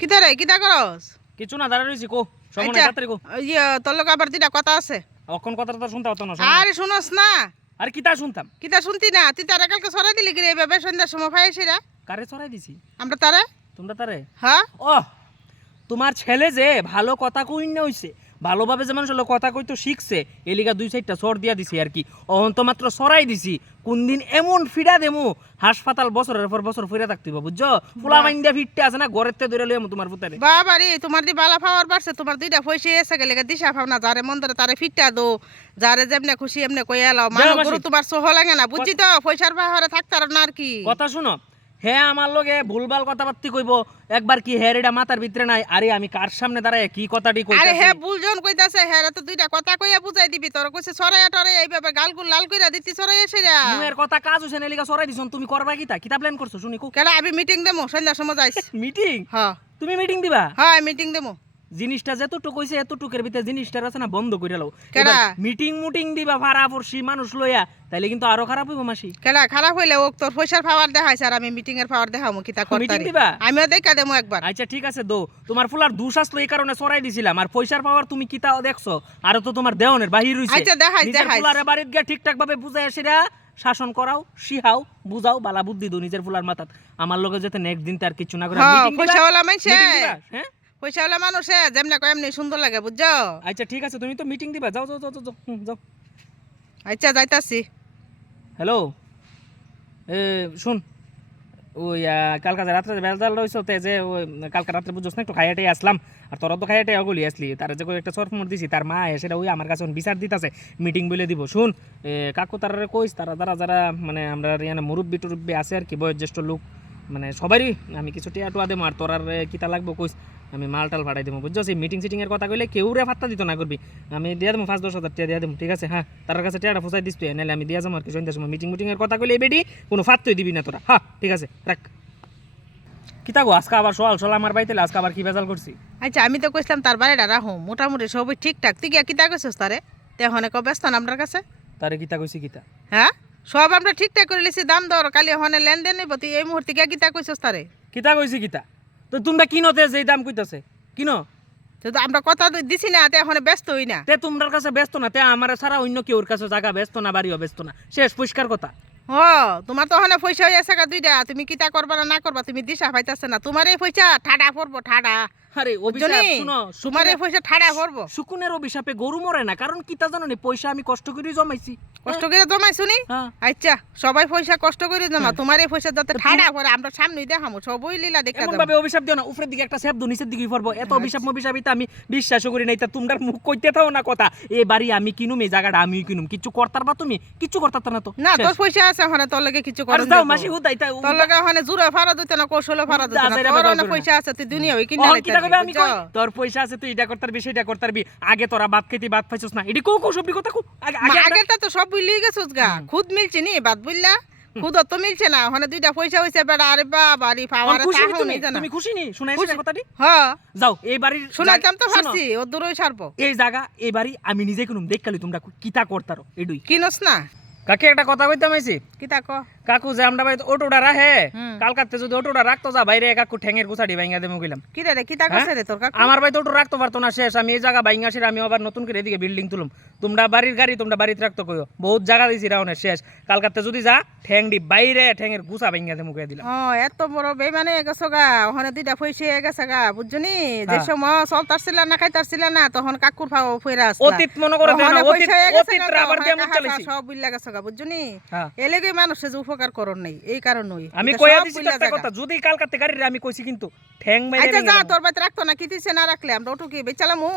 কিতা রে কিতা করস? কিছু না দাঁড়া রইছি কো সময় আচ্ছা, তাড়াতাড়ি কো। তোর লোক আবার দুইটা কথা আছে। অখন কথাটা তো শুনতে হতো না। আরে শুনস না? আরে কিতা শুনতাম? কিতা শুনতি না? তুই তারা কালকে সরাই দিলি কি রে এইভাবে সন্ধ্যার সময় ফাইছিরা? কারে চড়াই দিছি? আমরা তারে? তোমরা তারে? হ্যাঁ? ওহ, তোমার ছেলে যে ভালো কথা কই না হইছে, ভালোভাবে যে মানুষ কথা কইতো শিখছে, এলিগা 2-4টা চড় দিয়া দিছি আর কি। অহন তো মাত্র সরাই দিছি। কোন দিন এমন ফিডা দেমু হাসপাতাল বছরের পর বছর ফিরে থাকতে হবে, বুঝছো? ফুলা মাইন্ডা ফিটতে আছে না, ঘরেতে ধরে লইয়াম তোমার পুতারে। বাবা রে, তোমার দি বালা পাওয়ার পারছে, তোমার দুইটা পয়সা এসে গেলে দিশা পাও না, যারে মন ধরে তারে ফিটটা দো, যারে যেমনে খুশি এমনে কই এলাও। মানুষ গরু তোমার সহ লাগে না, বুঝছি তো? পয়সার পাহাড়ে থাকতে আর না আর কি। কথা শুনো, হ্যাঁ আমার লগে ভুলভাল কথাবার্তি কইবো, একবার কি হ্যাঁ এটা মাথার ভিতরে নাই? আরে আমি কার সামনে দাঁড়ায় কি কথাটি কইতাছি? আরে হ্যাঁ বুলজন কইতাছে, হ্যাঁ তো দুইটা কথা কইয়া বুঝাই দিবি, তোর কইছে সরাইয়া টরে এইভাবে গালগুল লাল কইরা দিতি সরাইয়া সেরা। মুয়ের কথা কাজ হইছে না, এলিগা সরাই দিছন। তুমি করবা কিতা? কিতা প্ল্যান করছো শুনি কো? কেডা আমি মিটিং দেমু সন্ধ্যার সময় যাইস? মিটিং? হ্যাঁ তুমি মিটিং দিবা? হ্যাঁ মিটিং দেমু। জিনিসটা যতটুকু কইছে এতটুকুর ভিতরে জিনিসটার আছে না বন্ধ কইরা লও। কেডা? মিটিং মুটিং দিবা ভাড়া পড়ছি মানুষ লইয়া, তাইলে কিন্তু আরো খারাপ হইব মাসি। কেডা খারাপ হইলে ও তোর পয়সার পাওয়ার দেখাইছে আর আমি মিটিং এর পাওয়ার দেখামু কিতা করতারি। মিটিং দিবা? আমিও দেখা দেমু একবার। আচ্ছা ঠিক আছে দো, তোমার ফুলার দুষ আসলো এই কারণে সরাই দিছিলাম। আর পয়সার পাওয়ার তুমি কিতা দেখছো? আর তো তোমার দেওনের বাহির হইছে। আচ্ছা দেখাই নিজের দেখাই। ফুলারে বাড়িত গিয়া ঠিকঠাক ভাবে বুঝাই আসিরা শাসন করাও, শিহাও, বুঝাও, বালা বুদ্ধি দো নিজের ফুলার মাথাত। আমার লগে যাতে নেক্সট দিন তার কিছু না করে হ্যাঁ মিটিং দিবা। পয়সাওয়ালা মাইছে, হ্যাঁ পয়সাওয়ালা মানুষে যেমনে কয় এমনি সুন্দর লাগে, বুঝছো? আচ্ছা ঠিক আছে, তুমি তো মিটিং দিবা, যাও যাও যাও যাও যাও। আচ্ছা যাইতাছি। হ্যালো, এ শুন, ওই কালকে রাত্রে বেজাল রইছ তে যে ওই কালকে রাত্রে বুঝছ না একটু খাইয়াটাই আসলাম, আর তোরা তো খাইয়াটাই অগলি আসলি, তার যে একটা শর্ট মোট দিছি, তার মা সেটা ওই আমার কাছে বিচার দিতেছে, মিটিং বলে দিব। শুন কাকু তারা কইস, তারা যারা যারা মানে আমরা ইয়ানা মুরব্বী টুরব্বী আছে আর কি, বয়োজ্যেষ্ঠ লোক, মানে সবারই আমি কিছু টিয়া টুয়া দেবো, আর তোরার কিতা লাগবো কইস, আমি মালটাল ফাটাই দেবো, বুঝছো? সেই মিটিং সিটিং এর কথা কইলে কেউ রে ফাত্তা দিত না করবি, আমি দিয়ে দেবো 5-10 হাজার টাকা দিয়ে দেবো, ঠিক আছে? হ্যাঁ তার কাছে টিয়াটা ফুসাই দিস তুই, নাহলে আমি দিয়ে যাবো আর কি সন্ধ্যার সময়। মিটিং মিটিং এর কথা কইলে এই বেডি কোনো ফাত্তই দিবি না তোরা। হ্যাঁ ঠিক আছে রাখ। কিতা গো আজকে আবার সোয়াল আমার বাড়িতে আজকে আবার কি বেজাল করছি? আচ্ছা আমি তো কইছিলাম তার বাড়িটা রাখো, মোটামুটি সবই ঠিকঠাক। তুই কিতা কইছিস তারে? তে হনে ক ব্যস্ত না আমার কাছে? তারে কিতা কইছি কিতা? হ্যাঁ সব আমরা ঠিকঠাক করে লিছি, দাম দর কালি হনে লেনদেন নিব। তুই এই মুহূর্তে কিতা কইছিস তারে? কিতা কইছি কিতা? তো তোমরা কিনোতে যে দাম কইতাছে কিনো, তো আমরা কথা দিছি না, তে হনে ব্যস্ত হই না। তে তোমার কাছে ব্যস্ত না, তে আমার ছাড়া অন্য কেউর কাছে জায়গা ব্যস্ত না, বাড়িও ব্যস্ত না, শেষ পরিষ্কার কথা। ও তোমার তো হনে পয়সা হয়ে আছে দুইটা, তুমি কিতা করবা না করবা তুমি দিশা পাইতাছ না। তোমার এই পয়সা ঠাডা পড়বো ঠাডা। আরে অভিশাপ শুনো, তোমার এই পয়সা ঠাডা পড়বো। সুকুনের অভিশাপে গরু মরে না, কারণ কিতা জানো নি, পয়সা আমি কষ্ট করে জমাইছি। কষ্ট করে জমাই শুনি। হ্যাঁ আচ্ছা সবাই পয়সা কষ্ট করে জমা, তোমার এই পয়সা যাতে ঠাডা পড়ে আমরা সামনেই দেখামু, সবই লীলা দেখা এমন যাবে। ভাবে অভিশাপ দিও না, উপরের দিকে একটা শব্দ নিচের দিকে পড়বো, এত অভিশাপ মভিশাপিতে আমি বিশ্বাস করি নাই। তা তোমরা মুখ কইতে থাও না কথা, এই বাড়ি আমি কিনুম, এই জায়গাটা আমি কিনুম, কিছু করতার বা তুমি কিছু করতার না তো। না তোর পয়সা আছে হনে, তোর লাগে কিছু আর করন দাও মাসি হুদাই তা তোর লাগে হনে জুরে ফারা দিতে না, কৌশলে ফারা দিতে না। তোর হনে পয়সা আছে, তুই দুনিয়া হই কিনা কিতা কইবে আমি কই তোর পয়সা আছে, তুই এটা করতারবি সেটা করতারবি, আগে তোরা ভাত খাইতি ভাত পাইছস না, এডি কো কো সবই কথা কো আগেরটা তো সব বুঝলি গেছস গা, খুদ মিলছে নি বাদ বুঝলা, খুদ তো মিলছে না। হনে দুইটা পয়সা হইছে বেড়া। আরে বাবা রে পাওয়ারে তাহো নি জানা। তুমি খুশি নি শুনাইছিস কথাটি? হ্যাঁ যাও এই বাড়ির শুনাইতাম তো ফারছি, ও দূরই ছাড়বো। এই জায়গা এই বাড়ি আমি নিজে কিনুম, দেখকালি তোমরা কিতা করতারো এডুই। কিনস না? কাকে একটা কথা কইতাম আইছি, কিতা ক? কাকু যে আমরা বাড়িতে অটোটা রাখে, কালকাতে যদি অটোটা রাখতো যা বাইরে কাকু ঠ্যাঙের গুছাড়ি ভাঙা দেবো কইলাম। কি রে কিতা কইছে রে তোর কাকু? আমার বাড়িতে অটো রাখতে পারতো না, শেষ আমি এই জায়গা ভাঙা আসি, আমি আবার নতুন করে এদিকে বিল্ডিং তুলুম। তোমরা বাড়ির গাড়ি তোমরা বাড়িতে রাখতো কইও, বহুত জায়গা দিছি রাউনের শেষ। কালকাতে যদি যা ঠ্যাংডি বাইরে ঠ্যাঙের গুছা ভাঙা দেবো কইয়া দিলাম। ও এত বড় বেমানে গেছো গা, ওখানে দুইটা পয়সা হয়ে গেছে গা, বুঝছনি? যে সময় চলতারছিল না খাইতারছিল না তখন কাকুর ফাও ফেরা আসলা। অতীত মনে করে দেন, অতীত রাবার দিয়ে মুখ চালাইছি সব বুইলা গেছে গা, বুঝছনি? এলেগে মানুষে যে উপকার করন নাই এই কারণই আমি কইয়া দিছি একটা কথা, যদি কালকাতে গাড়ি আমি কইছি কিন্তু ঠ্যাং মাইরা। আচ্ছা যা তোর বাইতে রাখতো না, কি দিছে না রাখলে আমরা ওটুকি বেচালামু।